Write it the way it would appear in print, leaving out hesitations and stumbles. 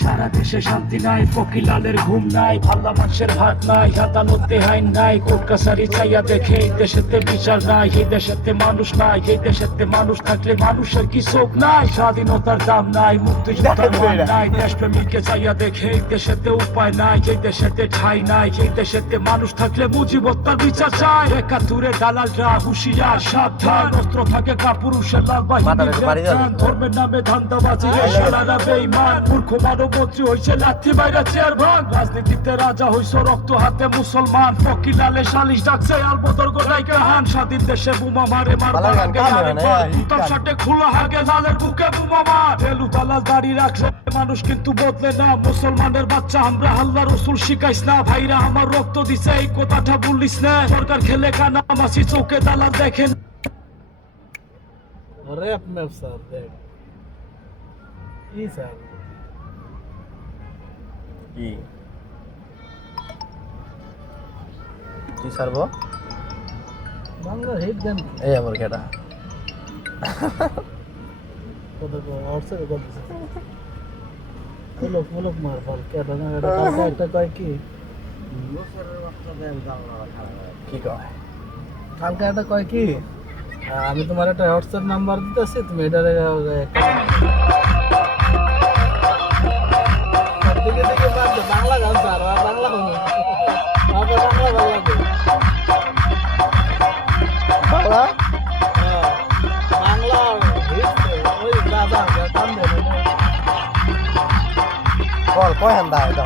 সারা দেশে শান্তি নাই, ফকিলালের ঘুম নাই, ভাল্লা মানুষের ভাত নাই, আদালতে আইন নাই, কোর্ট কাছারি চাইয়া দেখে এই দেশেতে বিচার নাই, এই দেশেতে মানুষ নাই, এই দেশেতে মানুষ থাকলে মানুষের কি চোখ নাই, স্বাধীনতার দাম নাই, মুক্তিযোদ্ধার মান নাই, দেশপ্রেমিককে চাইয়া দেখে এই দেশেতে উপায় নাই, এই দেশেতে ঠাই নাই, এই দেশেতে মানুষ থাকলে মুজিবত্তার বিচার চাই। একাত্তরে দালালরা হুঁশিয়ার সাবধান, অস্ত্র থাকে কাপুরুষের লাল বাহিনীর ধর্মের নামে ধান্দাবাজি, শালারা বেঈমান, মূর্খ মানবমন্ত্রী হইছে লাথি বাইরা চেয়ার ভাগ, রাজনীতিতে রাজা হইছে রক্ত হাতে মুসলমান, ফকিলালে সালিশ ডাকছে আলবদর গোলাইকে হান, স্বাধীন দেশে বোমা মারে মারবার আগে আরেকবার, উত্তম শার্টে খোলা হাগে লালের বুকে বোমা মার, রেলু দালাল দাড়ি রাখছে মানুষ কিন্তু বদলে না, মুসলমানের বাচ্চা আমরা আল্লাহ রসুল শিখাইস না, ভাইরা আমার রক্ত দিছে এই কথাটা বলিস না, সরকার খেলে কানা মাসি চোখে দালাল দেখেন। रैप में सर देख ई सर কি সারবো বাংলা হিট গান এই আমার কেটা কত और से কত লোক মার বল কেটা না এটা একটা কয় কি কি কয় কালকে একটা কয় কি আমি তোমার একটা হোয়াটসঅ্যাপ নাম্বার দিতেছি, তুমি এটা বাংলা গান স্যার বাংলা বাংলা বাংলা ওই দাদা কান দেন বল কয় হান্দা এটা